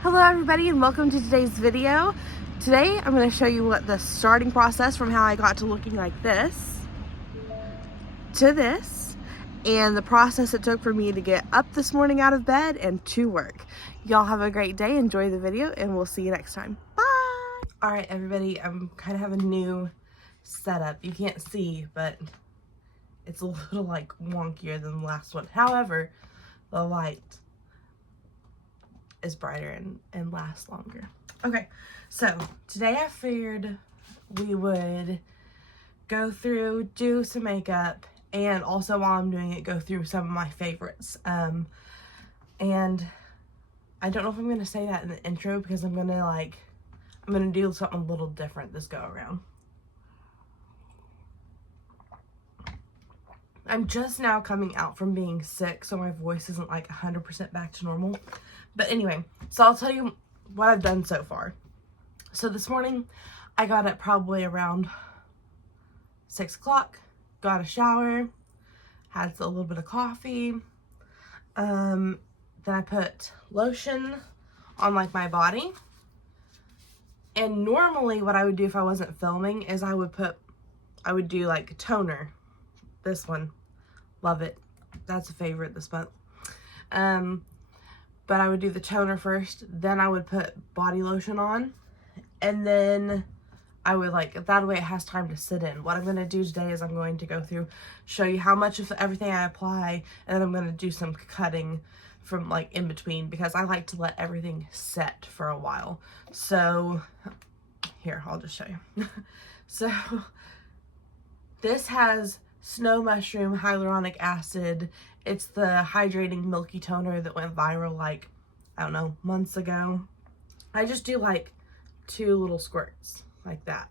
Hello everybody and welcome to today's video. Today I'm going to show you what the starting process from how I got to looking like this to this and the process it took for me to get up this morning out of bed and to work. Y'all have a great day, enjoy the video, and we'll see you next time. Bye! Alright everybody, I'm kind of have a new setup. You can't see, but it's a little like wonkier than the last one. However, the light is brighter and lasts longer. Okay, so today I figured we would go through, do some makeup, and also while I'm doing it, go through some of my favorites. And I don't know if I'm gonna say that in the intro because I'm gonna do something a little different this go around. I'm just now coming out from being sick, so my voice isn't like 100% back to normal. But anyway, so I'll tell you what I've done so far. So this morning, I got up probably around 6 o'clock, got a shower, had a little bit of coffee. Then I put lotion on like my body. And normally what I would do if I wasn't filming is I would do like toner. This one, love it. That's a favorite this month. But I would do the toner first, then I would put body lotion on, and then I would that way it has time to sit in. What I'm going to do today is I'm going to go through, show you how much of everything I apply, and then I'm going to do some cutting from like in between because I like to let everything set for a while. So here, I'll just show you. So this has snow mushroom hyaluronic acid. It's the hydrating milky toner that went viral like, I don't know, months ago. I just do like 2 little squirts like that.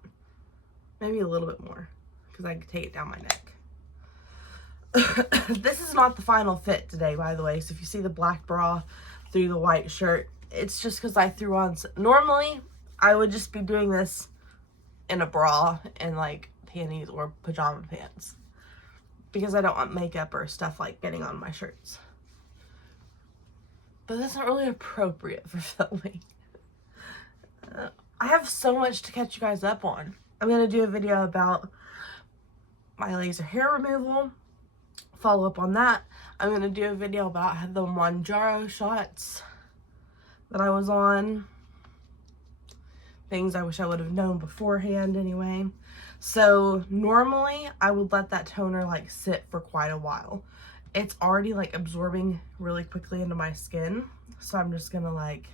Maybe a little bit more because I can take it down my neck. This is not the final fit today, by the way. So if you see the black bra through the white shirt, it's just because I threw on normally I would just be doing this in a bra and like panties or pajama pants, because I don't want makeup or stuff like getting on my shirts. But that's not really appropriate for filming. I have so much to catch you guys up on. I'm going to do a video about my laser hair removal. Follow up on that. I'm going to do a video about the Manjaro shots that I was on. Things I wish I would have known beforehand anyway. So normally I would let that toner like sit for quite a while. It's already like absorbing really quickly into my skin. So I'm just gonna like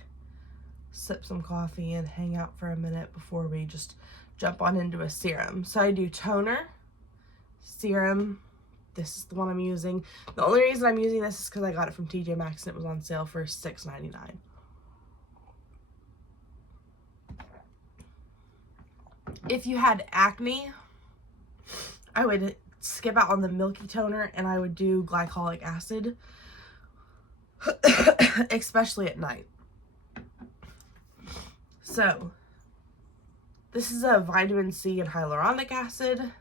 sip some coffee and hang out for a minute before we just jump on into a serum. So I do toner, serum. This is the one I'm using. The only reason I'm using this is because I got it from TJ Maxx and it was on sale for $6.99. If you had acne, I would skip out on the milky toner and I would do glycolic acid, especially at night. So, this is a vitamin C and hyaluronic acid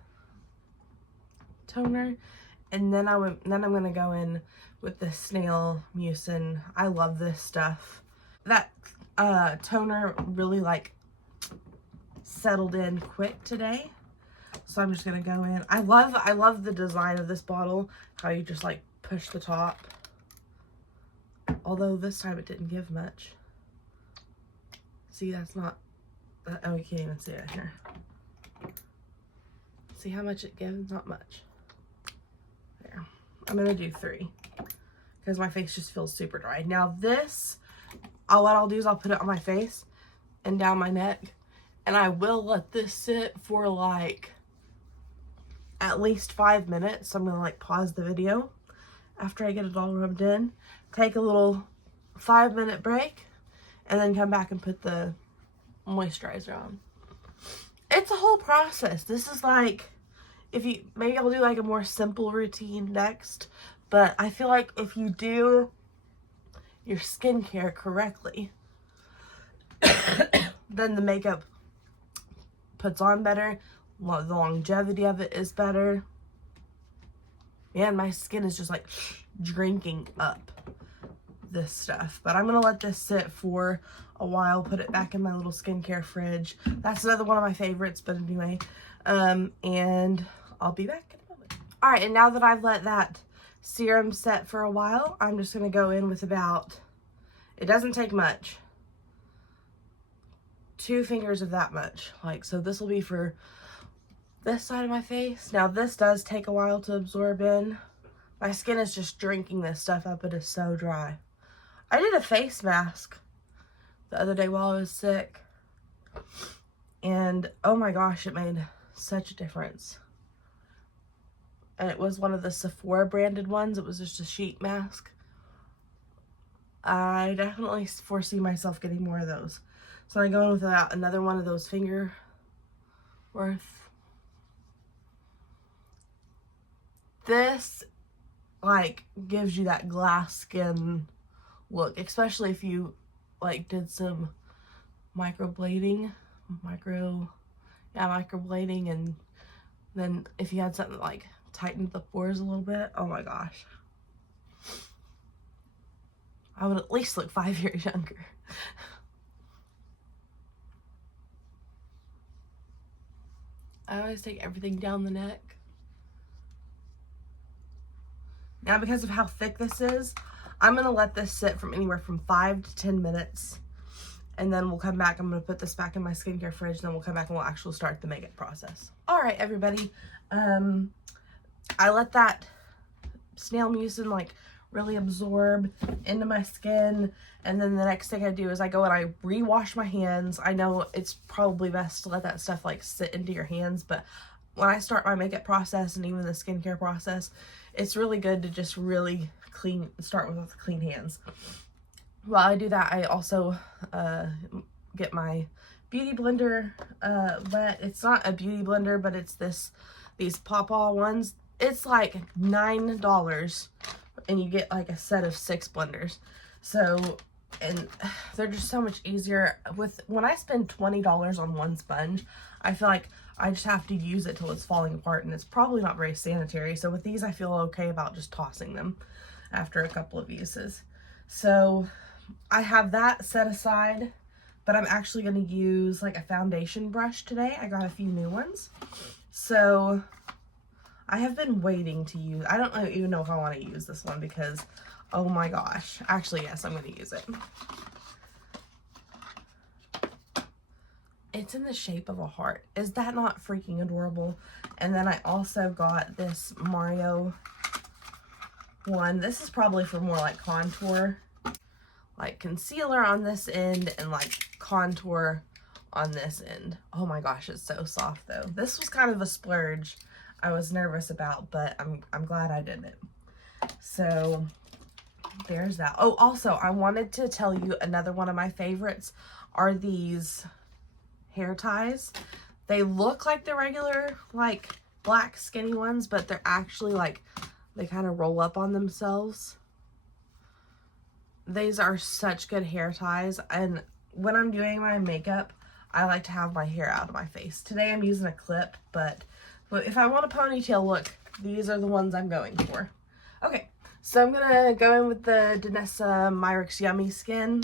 toner, and then I'm gonna go in with the snail mucin. I love this stuff. That toner really like settled in quick today, so I'm just gonna go in. I love the design of this bottle, how you just like push the top, although this time it didn't give much. See, that's not, oh, you can't even see it here. See how much it gives? Not much. There, I'm gonna do 3 because my face just feels super dry. Now this, what I'll do is I'll put it on my face and down my neck, and I will let this sit for like at least 5 minutes. So I'm gonna like pause the video after I get it all rubbed in, take a little 5-minute break, and then come back and put the moisturizer on. It's a whole process. This is like, maybe I'll do like a more simple routine next, but I feel like if you do your skincare correctly, then the makeup puts on better, the longevity of it is better. Man, my skin is just like drinking up this stuff. But I'm going to let this sit for a while, put it back in my little skincare fridge. That's another one of my favorites, but anyway. And I'll be back in a moment. Alright, and now that I've let that serum set for a while, I'm just going to go in with about, it doesn't take much, 2 fingers of that much. Like, so this will be for this side of my face. Now this does take a while to absorb in. My skin is just drinking this stuff up. It is so dry. I did a face mask the other day while I was sick, and oh my gosh, it made such a difference. And it was one of the Sephora branded ones. It was just a sheet mask. I definitely foresee myself getting more of those. So I'm going with another one of those finger worth. This like gives you that glass skin look, especially if you like did some microblading, and then if you had something like tightened the pores a little bit, oh my gosh, I would at least look 5 years younger. I always take everything down the neck. Now, because of how thick this is, I'm going to let this sit from anywhere from 5 to 10 minutes. And then we'll come back. I'm going to put this back in my skincare fridge. Then we'll come back and we'll actually start the makeup process. Alright, everybody. I let that snail mucin like really absorb into my skin. And then the next thing I do is I go and I re-wash my hands. I know it's probably best to let that stuff like sit into your hands, but when I start my makeup process and even the skincare process, it's really good to just really start with clean hands. While I do that, I also get my beauty blender wet. It's not a beauty blender, but it's these Pawpaw ones. It's like $9, and you get like a set of 6 blenders. So, and they're just so much easier. When I spend $20 on one sponge, I feel like I just have to use it till it's falling apart, and it's probably not very sanitary. So with these, I feel okay about just tossing them after a couple of uses. So I have that set aside, but I'm actually going to use like a foundation brush today. I got a few new ones. So I have been waiting to use, I don't even know if I want to use this one because, oh my gosh. Actually, yes, I'm going to use it. It's in the shape of a heart. Is that not freaking adorable? And then I also got this Mario one. This is probably for more like contour, like concealer on this end and like contour on this end. Oh my gosh, it's so soft though. This was kind of a splurge I was nervous about, but I'm glad I did it. So there's that. Oh, also I wanted to tell you another one of my favorites are these hair ties. They look like the regular like black skinny ones, but they're actually like, they kind of roll up on themselves. These are such good hair ties, and when I'm doing my makeup, I like to have my hair out of my face. Today I'm using a clip, but if I want a ponytail look, these are the ones I'm going for. Okay, so I'm gonna go in with the Danessa Myricks Yummy Skin.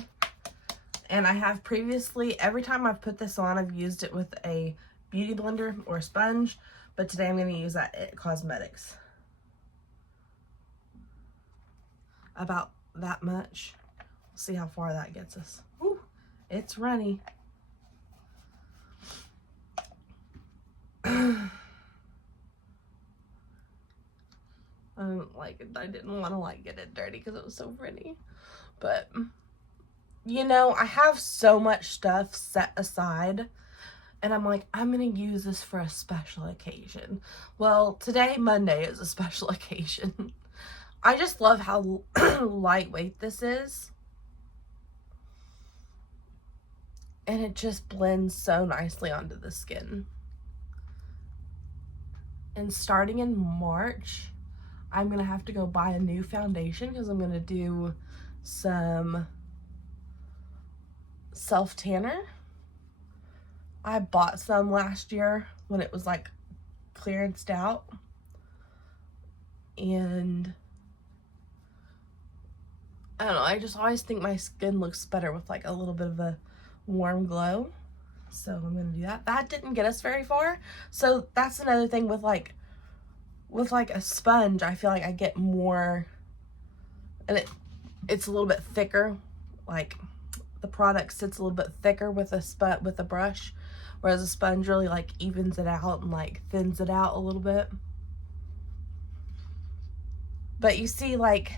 And I have previously, every time I've put this on, I've used it with a beauty blender or a sponge. But today I'm going to use that It Cosmetics. About that much. We'll see how far that gets us. Ooh, it's runny. I didn't like it. I didn't want to like get it dirty because it was so pretty. But you know, I have so much stuff set aside, and I'm like, I'm going to use this for a special occasion. Well, today, Monday, is a special occasion. I just love how lightweight this is. And it just blends so nicely onto the skin. And starting in March, I'm going to have to go buy a new foundation because I'm going to do some self-tanner. I bought some last year when it was like clearanced out, and I don't know, I just always think my skin looks better with like a little bit of a warm glow. So I'm gonna do that. That didn't get us very far. So that's another thing with like a sponge, I feel like I get more, and it's a little bit thicker. Like the product sits a little bit thicker with a brush, whereas a sponge really like evens it out and like thins it out a little bit. But you see, like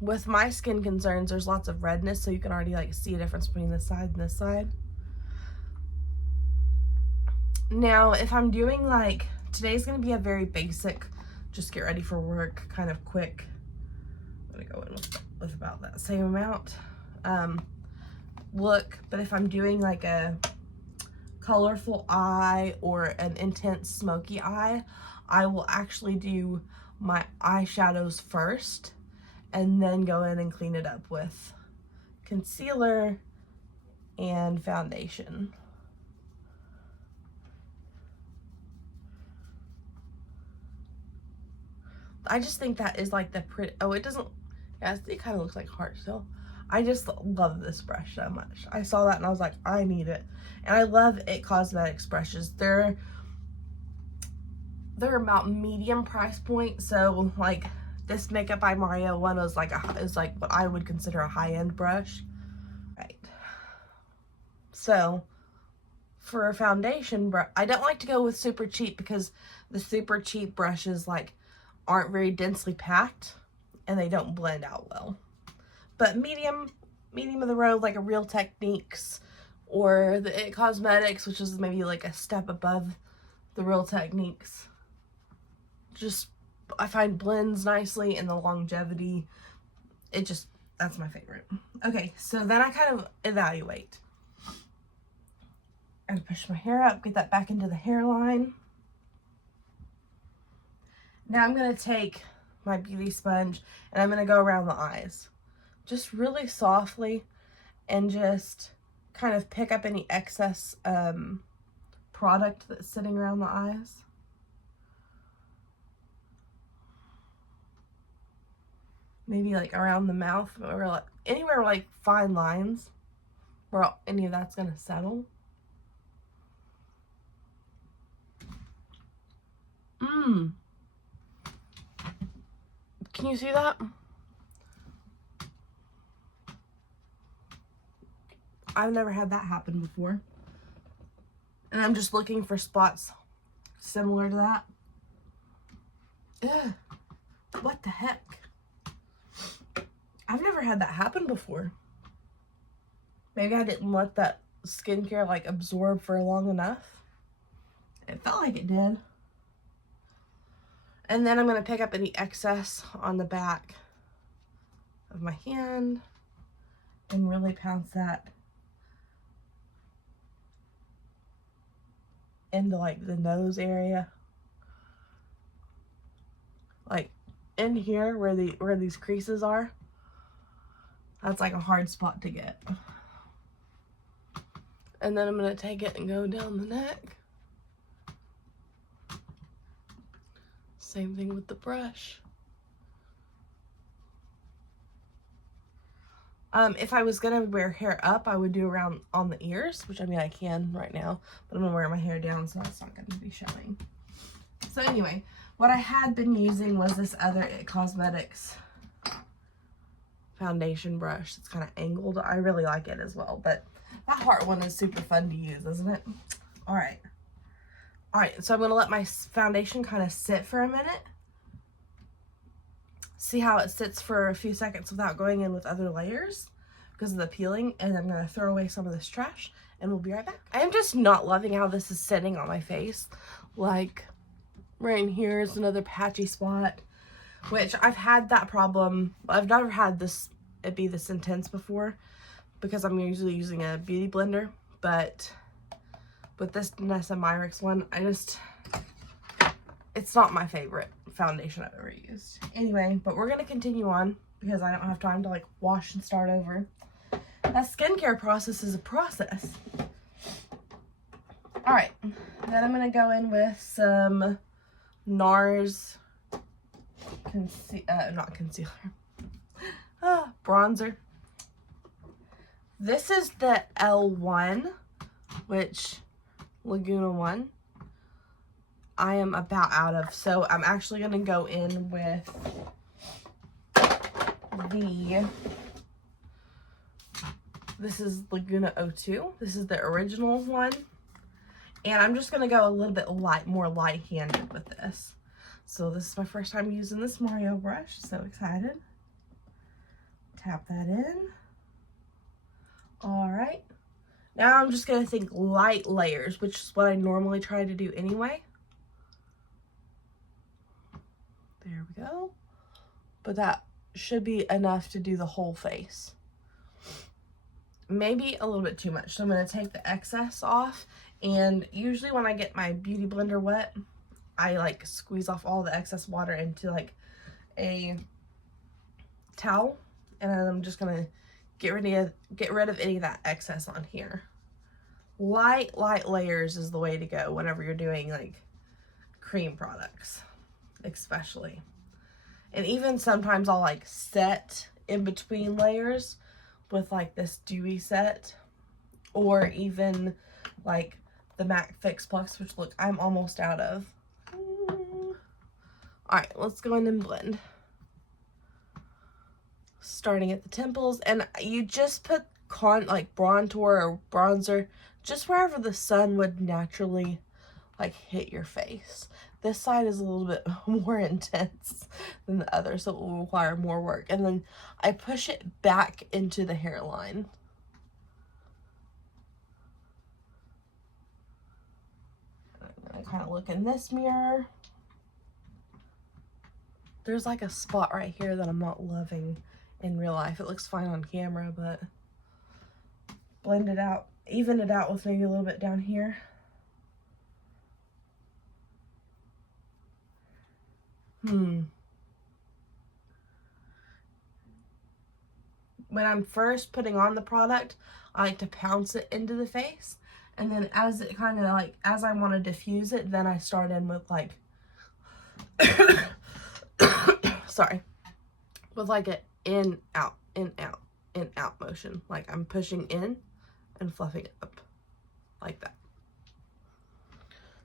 with my skin concerns, there's lots of redness, so you can already like see a difference between this side and this side. Now, if I'm doing like, today's gonna be a very basic, just get ready for work, kind of quick. I'm gonna go in with about that same amount look. But if I'm doing like a colorful eye or an intense smoky eye, I will actually do my eyeshadows first and then go in and clean it up with concealer and foundation. I just think that is like the pretty, oh, it doesn't, yeah, it kind of looks like heart still. I just love this brush so much. I saw that and I was like, I need it. And I love It Cosmetics brushes. They're about medium price point. So like this Makeup by Mario one is like what I would consider a high-end brush. Right. So for a foundation brush, I don't like to go with super cheap because the super cheap brushes like aren't very densely packed and they don't blend out well. But medium of the road, like a Real Techniques or the It Cosmetics, which is maybe like a step above the Real Techniques, just I find blends nicely, and the longevity, it just, that's my favorite. Okay, so then I kind of evaluate. I'm gonna push my hair up, get that back into the hairline. Now I'm gonna take my beauty sponge and I'm gonna go around the eyes, just really softly, and just kind of pick up any excess product that's sitting around the eyes. Maybe like around the mouth, or like anywhere like fine lines where any of that's gonna settle. Can you see that? I've never had that happen before. And I'm just looking for spots similar to that. Ugh. What the heck? I've never had that happen before. Maybe I didn't let that skincare like absorb for long enough. It felt like it did. And then I'm going to pick up any excess on the back of my hand and really pounce that into like the nose area. Like in here where these creases are. That's like a hard spot to get. And then I'm going to take it and go down the neck. Same thing with the brush. If I was gonna wear hair up, I would do around on the ears, which I mean I can right now, but I'm gonna wear my hair down, so that's not gonna be showing. So anyway, what I had been using was this other It Cosmetics foundation brush. It's kind of angled. I really like it as well, but that heart one is super fun to use, isn't it? All right. All right, so I'm gonna let my foundation kind of sit for a minute. See how it sits for a few seconds without going in with other layers because of the peeling, and I'm gonna throw away some of this trash and we'll be right back. I am just not loving how this is sitting on my face. Like right in here is another patchy spot, which I've had that problem. I've never had it be this intense before because I'm usually using a beauty blender, but with this Nessa Myricks one, it's not my favorite foundation I've ever used. Anyway, but we're gonna continue on because I don't have time to like wash and start over. That skincare process is a process. All right, then I'm gonna go in with some NARS not concealer. bronzer. This is the L1, which Laguna 1 I am about out of. So I'm actually going to go in with this is Laguna 02. This is the original one. And I'm just going to go a little bit more light-handed with this. So this is my first time using this Mario brush. So excited. Tap that in. All right. Now I'm just going to think light layers, which is what I normally try to do anyway. There we go. But that should be enough to do the whole face. Maybe a little bit too much. So I'm going to take the excess off. And usually when I get my beauty blender wet, I like squeeze off all the excess water into like a towel. And then I'm just going to get rid of any of that excess on here. Light layers is the way to go whenever you're doing like cream products, especially. And even sometimes I'll like set in between layers with like this dewy set, or even like the MAC Fix Plus, which look, I'm almost out of. All right, let's go in and blend. Starting at the temples, and you just put like bronzer or bronzer just wherever the sun would naturally like hit your face. This side is a little bit more intense than the other, so it will require more work. And then I push it back into the hairline. I kind of look in this mirror. There's like a spot right here that I'm not loving in real life. It looks fine on camera, but blend it out, even it out with maybe a little bit down here. When I'm first putting on the product, I like to pounce it into the face. And then as it kind of like, as I want to diffuse it, then I start in with like, sorry, with like an in, out, in, out, in, out motion. Like I'm pushing in and fluffing it up like that.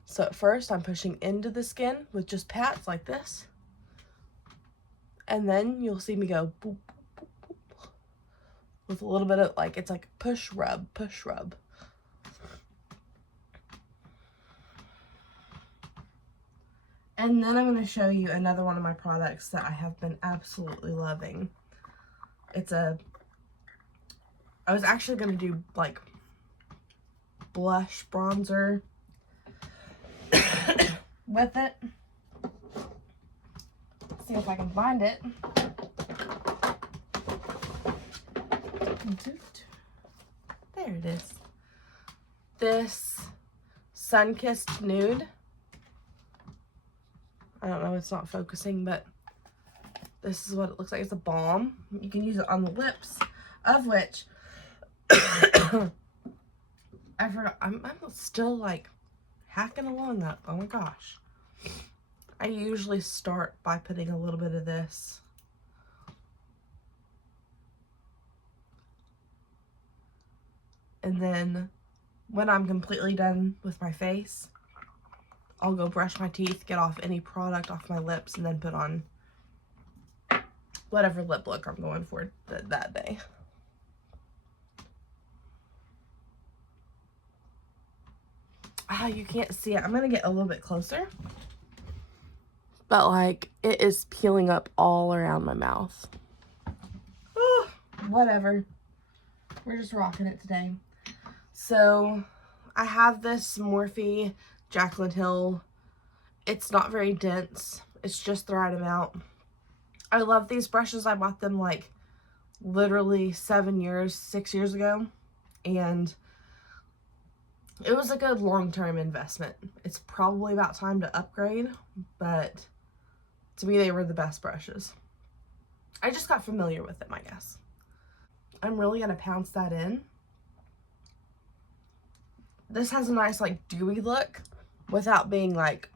So at first I'm pushing into the skin with just pats like this. And then you'll see me go boop, boop, boop, boop, with a little bit of like, it's like push rub, push rub. And then I'm going to show you another one of my products that I have been absolutely loving. I was actually going to do like blush bronzer with it. See if I can find it. There it is. This Sun-Kissed Nude. I don't know, it's not focusing, but this is what it looks like. It's a balm. You can use it on the lips, of which I forgot. I'm still like hacking along that. Oh my gosh. I usually start by putting a little bit of this. And then when I'm completely done with my face, I'll go brush my teeth, get off any product off my lips, and then put on whatever lip look I'm going for that day. You can't see it. I'm going to get a little bit closer. But like, it is peeling up all around my mouth. Whatever. We're just rocking it today. So, I have this Morphe Jaclyn Hill. It's not very dense. It's just the right amount. I love these brushes. I bought them like literally 6 years ago. And it was a good long-term investment. It's probably about time to upgrade, but to me they were the best brushes. I just got familiar with them, I guess. I'm really going to pounce that in. This has a nice like dewy look without being like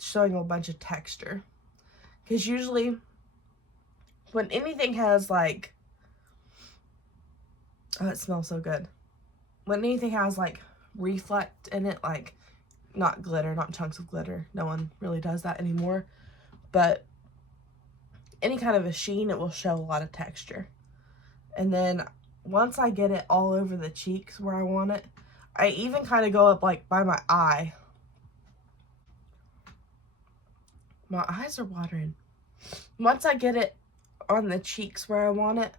showing a bunch of texture. Because usually when anything has like, oh, it smells so good. When anything has like reflect in it, like not glitter, not chunks of glitter. No one really does that anymore. But any kind of a sheen, it will show a lot of texture. And then once I get it all over the cheeks where I want it, I even kind of go up like by my eye. My eyes are watering. Once I get it on the cheeks where I want it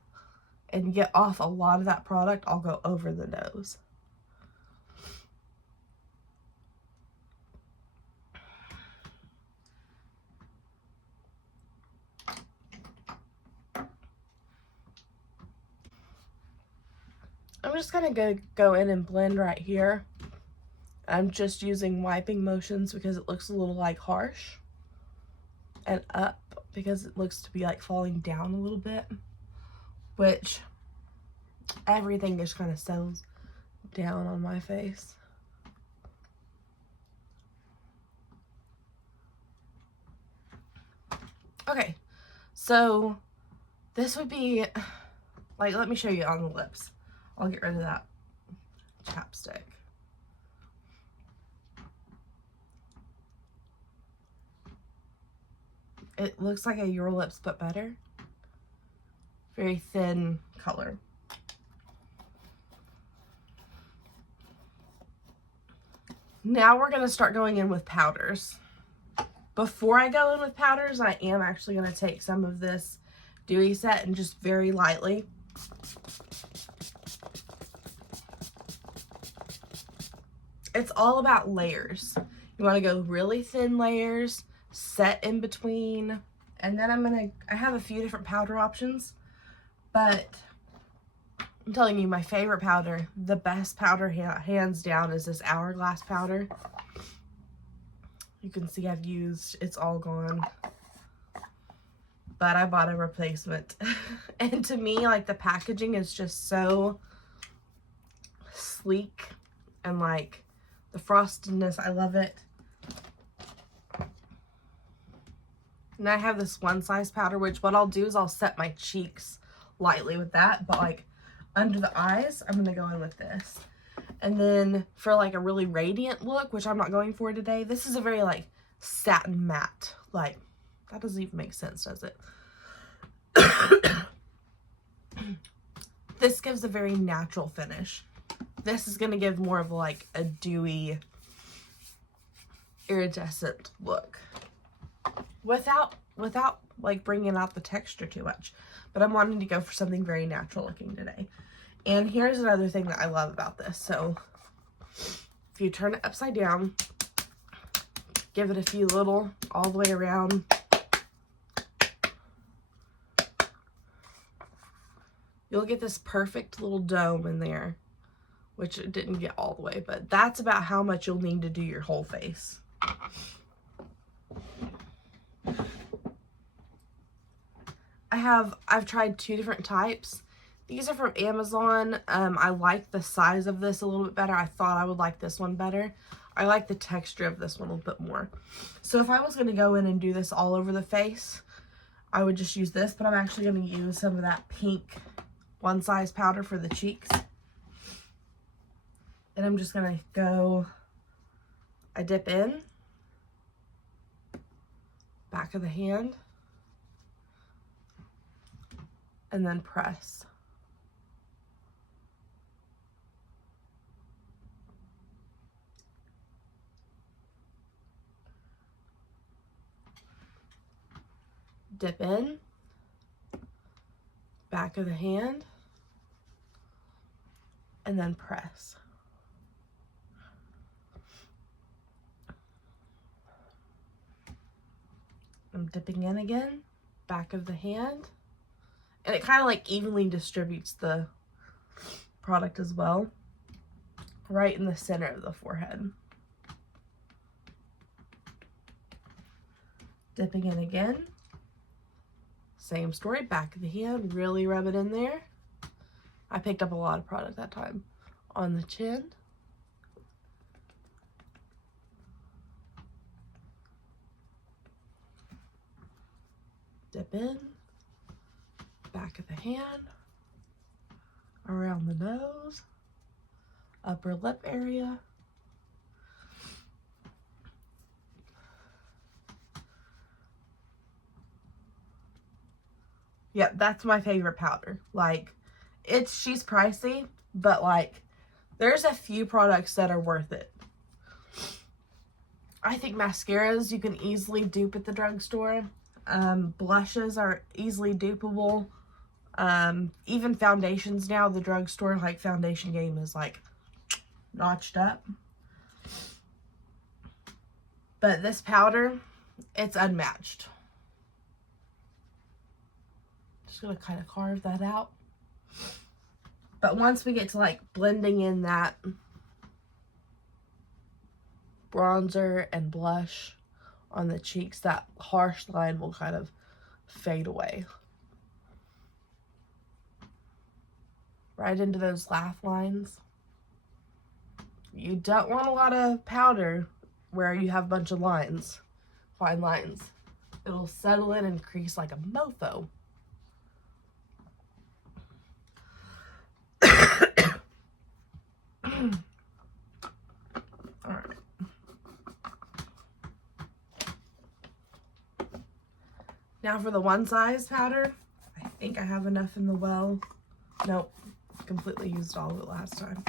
and get off a lot of that product, I'll go over the nose. I'm just going to go in and blend right here. I'm just using wiping motions because it looks a little like harsh. And up because it looks to be like falling down a little bit. Which everything just kind of settles down on my face. Okay, so this would be, like, let me show you on the lips. I'll get rid of that chapstick. It looks like a Your Lips but better. Very thin color. Now we're going to start going in with powders. Before I go in with powders, I am actually going to take some of this dewy set and just very lightly it's all about layers. You want to go really thin layers, set in between, and then I have a few different powder options, but I'm telling you, my favorite powder, the best powder hands down, is this Hourglass powder. You can see I've used, it's all gone, but I bought a replacement. And to me, like, the packaging is just so sleek, and like the frostedness, I love it. And I have this one size powder, which what I'll do is I'll set my cheeks lightly with that, but like under the eyes, I'm gonna go in with this. And then for like a really radiant look, which I'm not going for today, this is a very like satin matte. Like, that doesn't even make sense, does it? This gives a very natural finish. This is gonna give more of like a dewy, iridescent look. Without like bringing out the texture too much. But I'm wanting to go for something very natural looking today. And here's another thing that I love about this. So if you turn it upside down, give it a few little all the way around. You'll get this perfect little dome in there, which it didn't get all the way, but that's about how much you'll need to do your whole face. I've tried two different types. These are from Amazon. I like the size of this a little bit better. I thought I would like this one better. I like the texture of this one a little bit more. So if I was going to go in and do this all over the face, I would just use this, but I'm actually going to use some of that pink one size powder for the cheeks. And I'm just going to go, I dip in, back of the hand, and then press. Dip in, back of the hand, and then press. I'm dipping in again, back of the hand, and it kind of like evenly distributes the product as well, right in the center of the forehead. Dipping in again, same story, back of the hand, really rub it in there. I picked up a lot of product that time. On the chin. dip in, back of the hand, around the nose, upper lip area. Yep, that's my favorite powder. Like, she's pricey, but like, there's a few products that are worth it. I think mascaras you can easily dupe at the drugstore. Blushes are easily dupeable. Even foundations now, the drugstore, like, foundation game is like notched up. But this powder, it's unmatched. Just gonna kind of carve that out. But once we get to like blending in that bronzer and blush on the cheeks, that harsh line will kind of fade away. Right into those laugh lines. You don't want a lot of powder where you have a bunch of lines, fine lines. It'll settle in and crease like a mofo. Alright. Now for the one size powder, I think I have enough in the well. Nope, completely used all of it last time.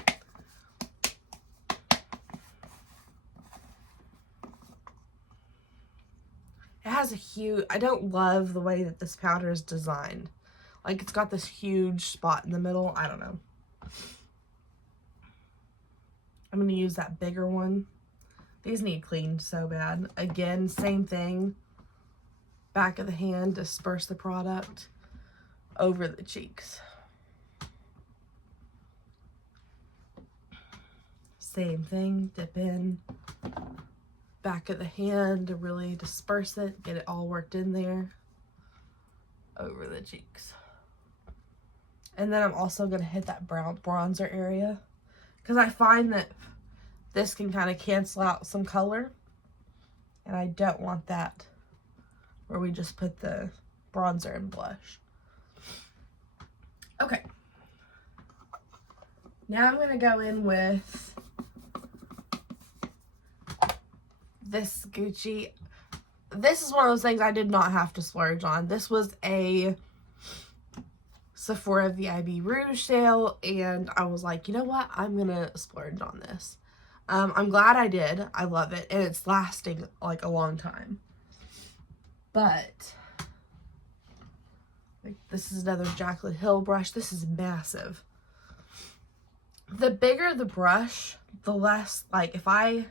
It has a huge, I don't love the way that this powder is designed. Like, it's got this huge spot in the middle. I don't know. I'm going to use that bigger one. These need cleaned so bad. Again, same thing. Back of the hand, disperse the product over the cheeks. Same thing, dip in. Back of the hand to really disperse it, get it all worked in there. Over the cheeks. And then I'm also going to hit that brown bronzer area, because I find that this can kind of cancel out some color, and I don't want that where we just put the bronzer and blush. Okay. Now I'm going to go in with this Gucci. This is one of those things I did not have to splurge on. This was a Sephora VIB Rouge sale, and I was like, you know what? I'm gonna splurge on this. I'm glad I did. I love it, and it's lasting like a long time. But like, this is another Jaclyn Hill brush. This is massive. The bigger the brush, the less, like, if I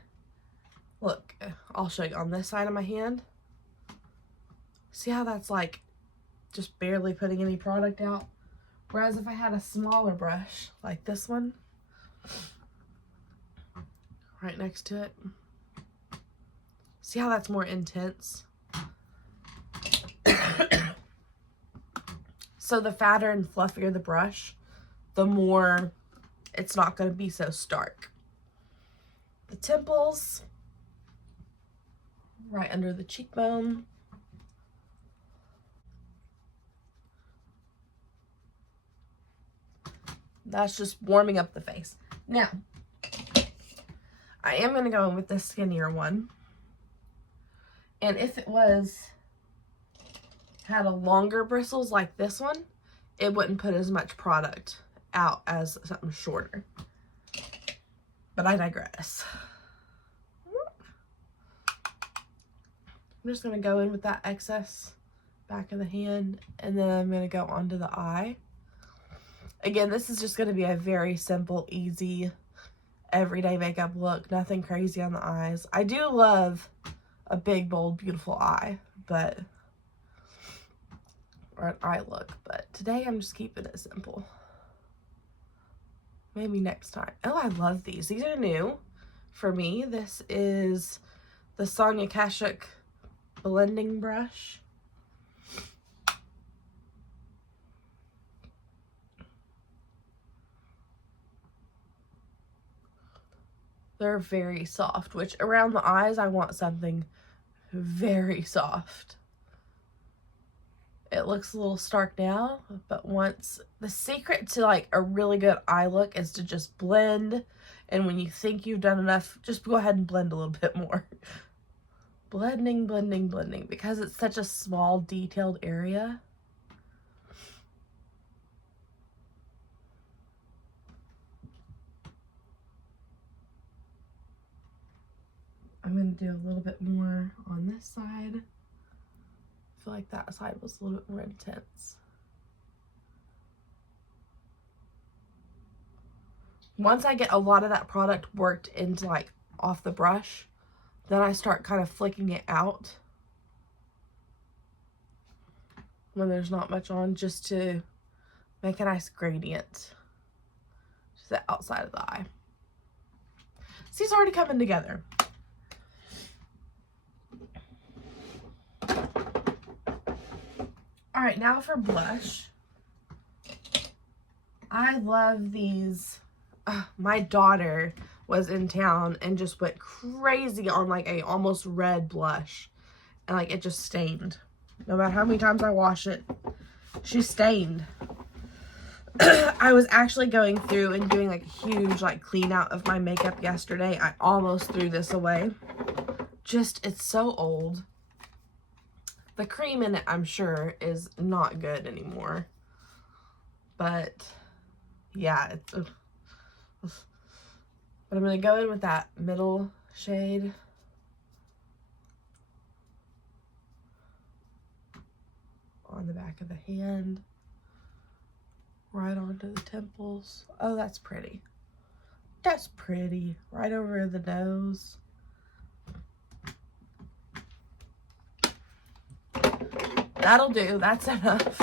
look, I'll show you on this side of my hand. See how that's like just barely putting any product out? Whereas if I had a smaller brush, like this one, right next to it, see how that's more intense? So the fatter and fluffier the brush, the more it's not going to be so stark. The temples, right under the cheekbone. That's just warming up the face. Now, I am going to go in with the skinnier one. And if it had a longer bristles like this one, it wouldn't put as much product out as something shorter. But I digress. I'm just going to go in with that excess back of the hand, and then I'm going to go onto the eye. Again, this is just going to be a very simple, easy, everyday makeup look. Nothing crazy on the eyes. I do love a big, bold, beautiful eye, but, or an eye look, but today I'm just keeping it simple. Maybe next time. Oh, I love these. These are new for me. This is the Sonia Kashuk blending brush. They're very soft, which around the eyes, I want something very soft. It looks a little stark now, but once, the secret to like a really good eye look is to just blend. And when you think you've done enough, just go ahead and blend a little bit more. Blending, blending, blending, because it's such a small detailed area. I'm going to do a little bit more on this side. I feel like that side was a little bit more intense. Once I get a lot of that product worked into like off the brush, then I start kind of flicking it out when there's not much on, just to make a nice gradient to the outside of the eye. See, it's already coming together. All right, now for blush. I love these. My daughter was in town and just went crazy on like a almost red blush, and like it just stained. No matter how many times I wash it, she's stained. I was actually going through and doing like a huge like clean out of my makeup yesterday. I almost threw this away. Just, it's so old. The cream in it, I'm sure, is not good anymore. But yeah, it's but I'm going to go in with that middle shade. On the back of the hand. Right onto the temples. Oh, that's pretty. That's pretty. Right over the nose. That'll do. That's enough.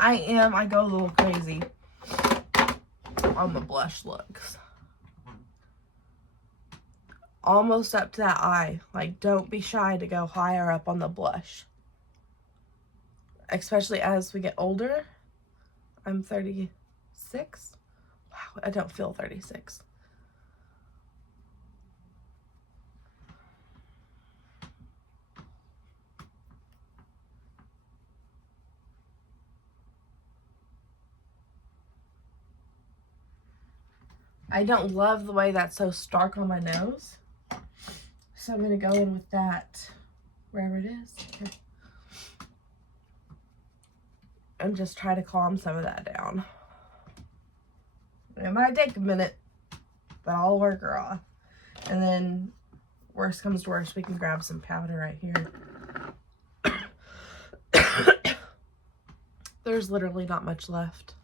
I go a little crazy on the blush looks. Almost up to that eye. Like, don't be shy to go higher up on the blush. Especially as we get older. I'm 36. Wow, I don't feel 36. I don't love the way that's so stark on my nose. So I'm going to go in with that wherever it is. Here. And just try to calm some of that down. It might take a minute, but I'll work her off. And then, worst comes to worst, we can grab some powder right here. There's literally not much left.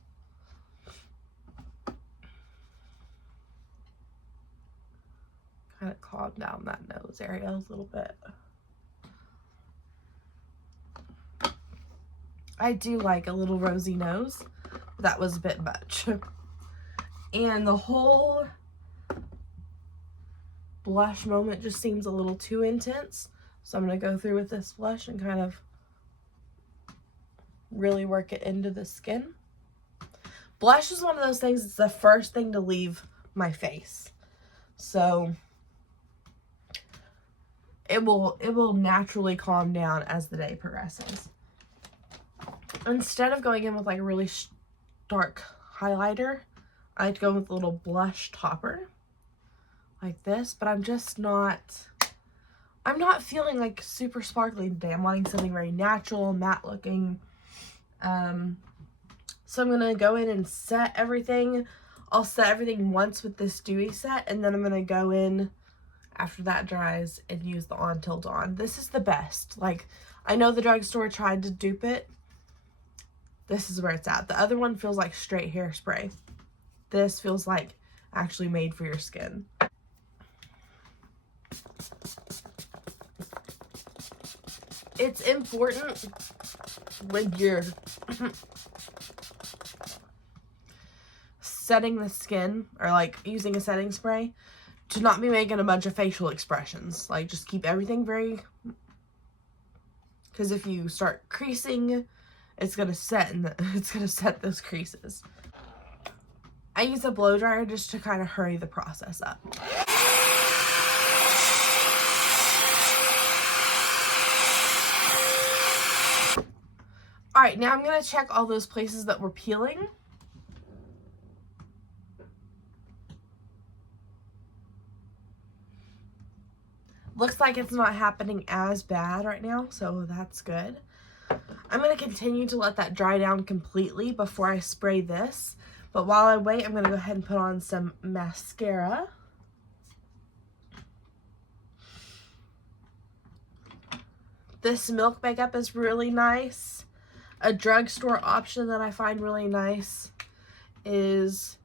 Kind of calm down that nose area a little bit. I do like a little rosy nose, but that was a bit much. And the whole blush moment just seems a little too intense. So I'm going to go through with this blush and kind of really work it into the skin. Blush is one of those things, it's the first thing to leave my face. So it will naturally calm down as the day progresses. Instead of going in with like a really dark highlighter, I like to go with a little blush topper like this, but I'm not feeling like super sparkly today. I'm wanting something very natural, matte looking. So I'm gonna go in and set everything. I'll set everything once with this dewy set, and then I'm gonna go in after that dries and use the On Till Dawn. This is the best. Like, I know the drugstore tried to dupe it. This is where it's at. The other one feels like straight hairspray. This feels like actually made for your skin. It's important when you're setting the skin or like using a setting spray to not be making a bunch of facial expressions. Like, just keep everything very, because if you start creasing, it's gonna set and it's gonna set those creases. I use a blow dryer just to kind of hurry the process up. Alright, now I'm going to check all those places that were peeling. Looks like it's not happening as bad right now, so that's good. I'm going to continue to let that dry down completely before I spray this. But while I wait, I'm going to go ahead and put on some mascara. This Milk makeup is really nice. A drugstore option that I find really nice is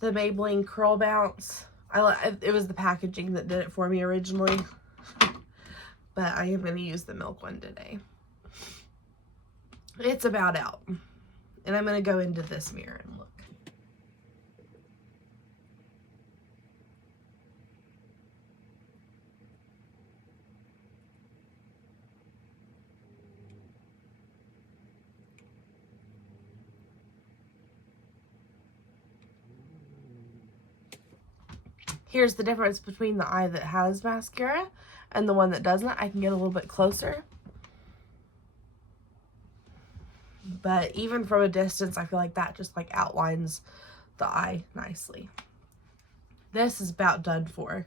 the Maybelline Curl Bounce. It was the packaging that did it for me originally. But I am going to use the Milk one today. It's about out. And I'm going to go into this mirror and look. Here's the difference between the eye that has mascara and the one that doesn't. I can get a little bit closer. But even from a distance, I feel like that just like outlines the eye nicely. This is about done for.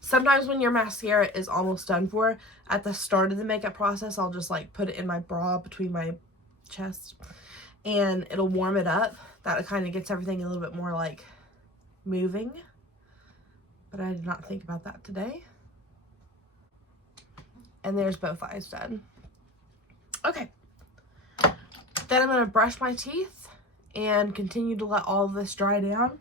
Sometimes when your mascara is almost done for, at the start of the makeup process, I'll just like put it in my bra between my chest and it'll warm it up. That kind of gets everything a little bit more like moving. But I did not think about that today. And there's both eyes done. Okay. Then I'm going to brush my teeth and continue to let all of this dry down.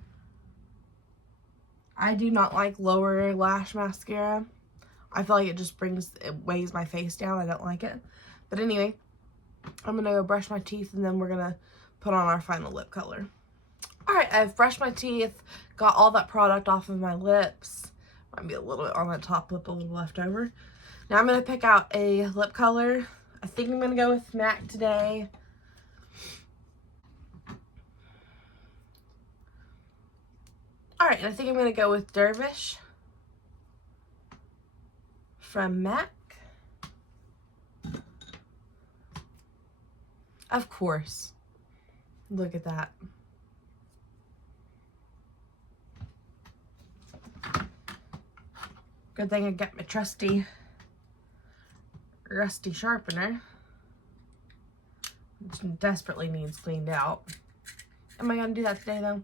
I do not like lower lash mascara. I feel like it weighs my face down. I don't like it. But anyway, I'm going to go brush my teeth and then we're going to put on our final lip color. Alright, I've brushed my teeth, got all that product off of my lips. Might be a little bit on my top lip, a little left over. Now I'm going to pick out a lip color. I think I'm going to go with MAC today. Alright, and I think I'm going to go with Dervish from MAC. Of course. Look at that. Good thing I got my trusty rusty sharpener, which desperately needs cleaned out. Am I going to do that today though?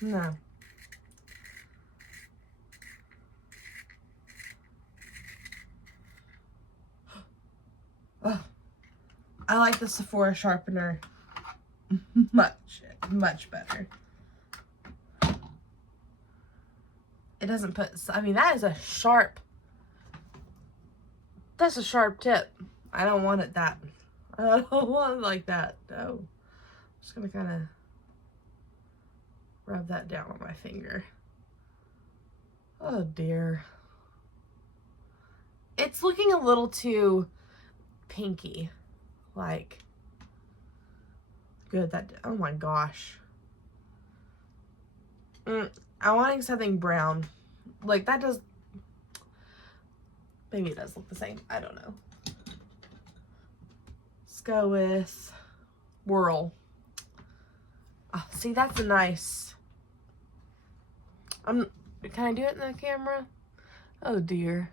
No. Oh, I like the Sephora sharpener much better. It doesn't put, I mean, that is a sharp, that's a sharp tip. I don't want it that, I don't want it like that. No. I'm just going to kind of rub that down on my finger. Oh dear. It's looking a little too pinky. Like, good, that, oh my gosh. I'm wanting something brown. Like, that does, maybe it does look the same. I don't know. Let's go with Whirl. Oh, see, that's a nice, can I do it in the camera? Oh dear.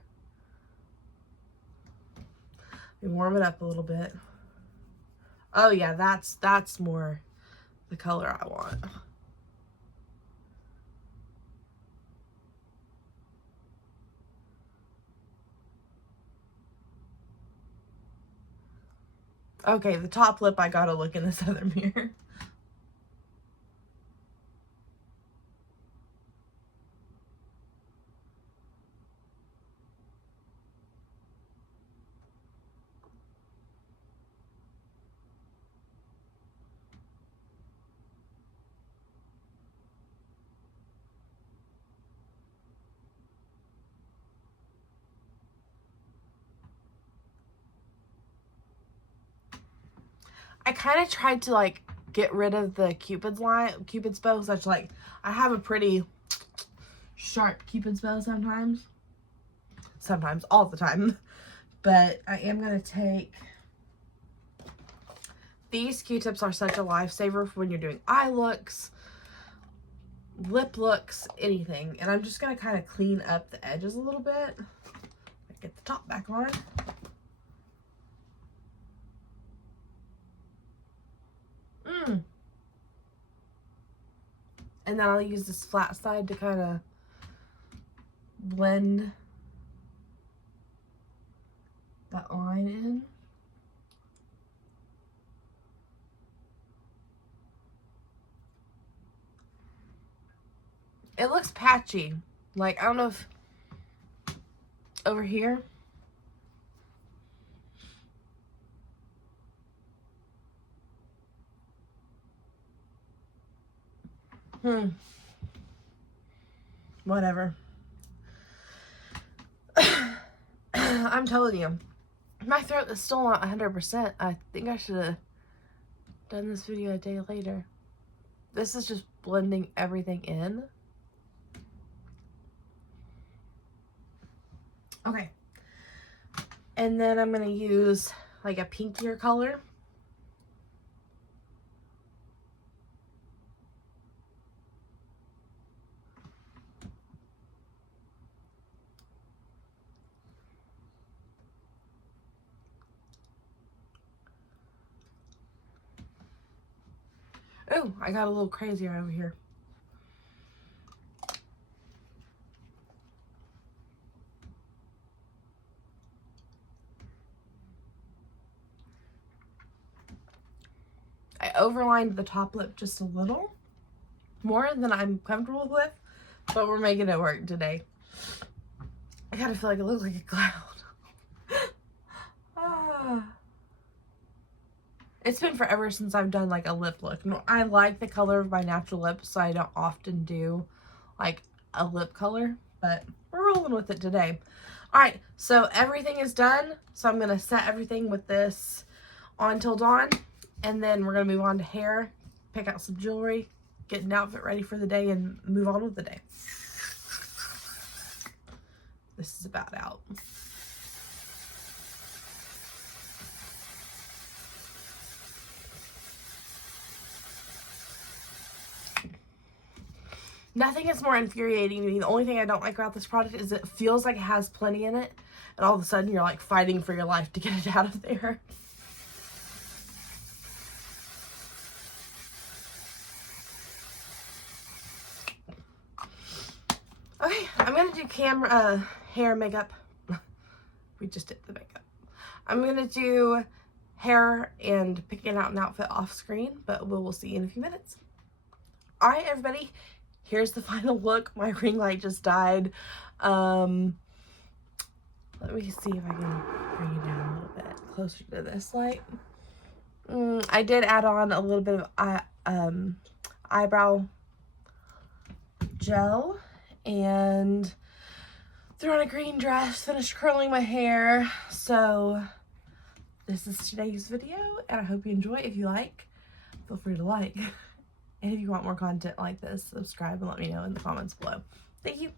Let me warm it up a little bit. Oh yeah, that's more the color I want. Okay, the top lip, I gotta look in this other mirror. I kind of tried to like get rid of the Cupid's bow, such like I have a pretty sharp Cupid's bow sometimes, all the time, but I am going to take These Q-tips are such a lifesaver for when you're doing eye looks, lip looks, anything. And I'm just going to kind of clean up the edges a little bit. Get the top back on. And then I'll use this flat side to kind of blend that line in. It looks patchy. Like, I don't know if over here. Whatever. I'm telling you, my throat is still not 100%. I think I should have done this video a day later. This is just blending everything in. Okay. And then I'm going to use like a pinkier color. Oh, I got a little crazier over here. I overlined the top lip just a little more than I'm comfortable with, but we're making it work today. I kind of feel like I look like a clown. It's been forever since I've done like a lip look. No, I like the color of my natural lips, so I don't often do like a lip color, but we're rolling with it today. All right, so everything is done. So I'm gonna set everything with this on till dawn, and then we're gonna move on to hair, pick out some jewelry, get an outfit ready for the day, and move on with the day. This is about out. Nothing is more infuriating to me. The only thing I don't like about this product is it feels like it has plenty in it, and all of a sudden you're like fighting for your life to get it out of there. Okay, I'm gonna do hair, makeup. We just did the makeup. I'm gonna do hair and picking out an outfit off screen, but we'll see you in a few minutes. All right, everybody. Here's the final look. My ring light just died. Let me see if I can bring it down a little bit closer to this light. I did add on a little bit of eyebrow gel and threw on a green dress, finished curling my hair. So this is today's video, and I hope you enjoy. If you like, feel free to like. And if you want more content like this, subscribe and let me know in the comments below. Thank you.